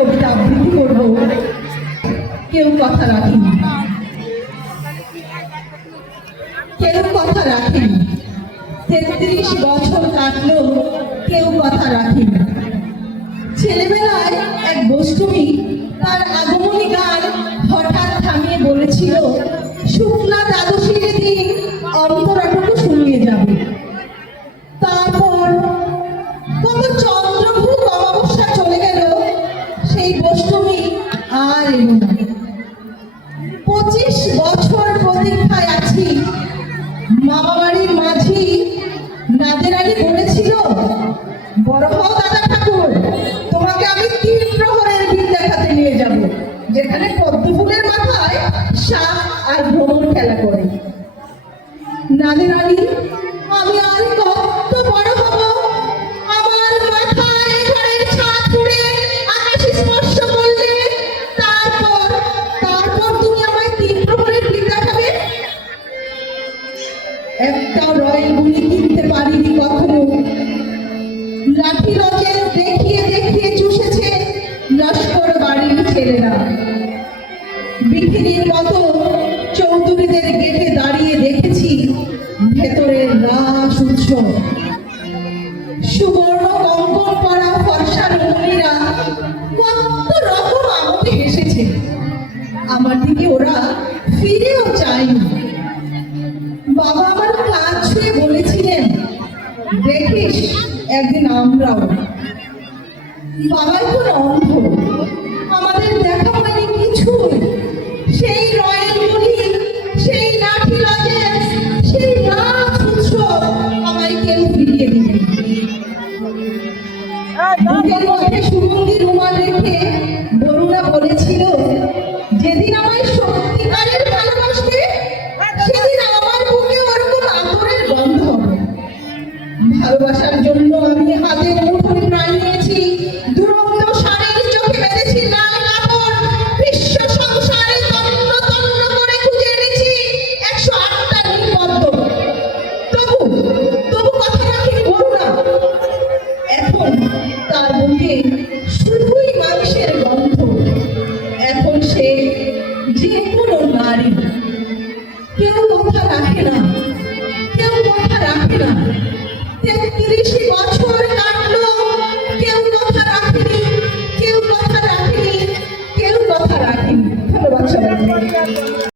কবিতা আবৃত্তি করব, কেউ কথা রাখেনি, কেউ কথা রাখেনি। 33 বছর কাটলো, কেউ কথা রাখেনি। ছেলেবেলায় এক বস্তুমি তার আগমনী গান হঠাৎ থামিয়ে বলেছিল, শুক্লা দ্বাদশীর দিন অন্তরাটুকু শুনিয়ে যাবে। তারপর কত চন্দ্রভূ অমাবস্যা চলে গেল, সেই বস্তুমি আর এলো না। 25 বছর প্রতীক্ষায় আছি। মামা বাড়ির মাঝি নাদের আলী বলেছিল, বড় হও দাদা ঠাকুর, তোমাকে আমি 3 প্রহরের বিল দেখাতে নিয়ে যাব, যেখানে পদ্ম ফুলের মাথায় সাপ আর ভ্রমণ খেলা করে। নাদের আলী, আমি আর কত বড় হব, আমার মাথায় ঘরের ছাদ পুড়ে আকাশ স্পর্শ করলে তারপর তুমি আমায় 3 প্রহরের বিল দেখাবে? একটা রয়েল গুলি কিনতে পারিনি কখনো। লাঠি লজের দেখিয়ে দেখিয়ে চুষেছে লস্কর বাড়ির ছেলেরা। বিখিনির মতো চৌধুরীদের গেটে দাঁড়িয়ে দেখেছি ভেতরের রাস উৎসব। সুবর্ণ কঙ্কন পরা ফর্সা রমণীরা কত রকম আমাকে হেসেছে। আমার দিকে ওরা ফিরেও চায়নি। বাবা আমার কাজ ছুঁয়ে বলেছিলেন, দেখিস একদিন আমরাও। বাবা এখন অন্ধ, আমাদের দেখা হয়নি কিছু। সেই রয়েল গুলি, সেই লাঠি লজেন্স, সেই রাস উৎসব আমায় কেউ ফিরিয়ে দিলেন। বুকের মধ্যে সুগন্ধি রুমাল রেখে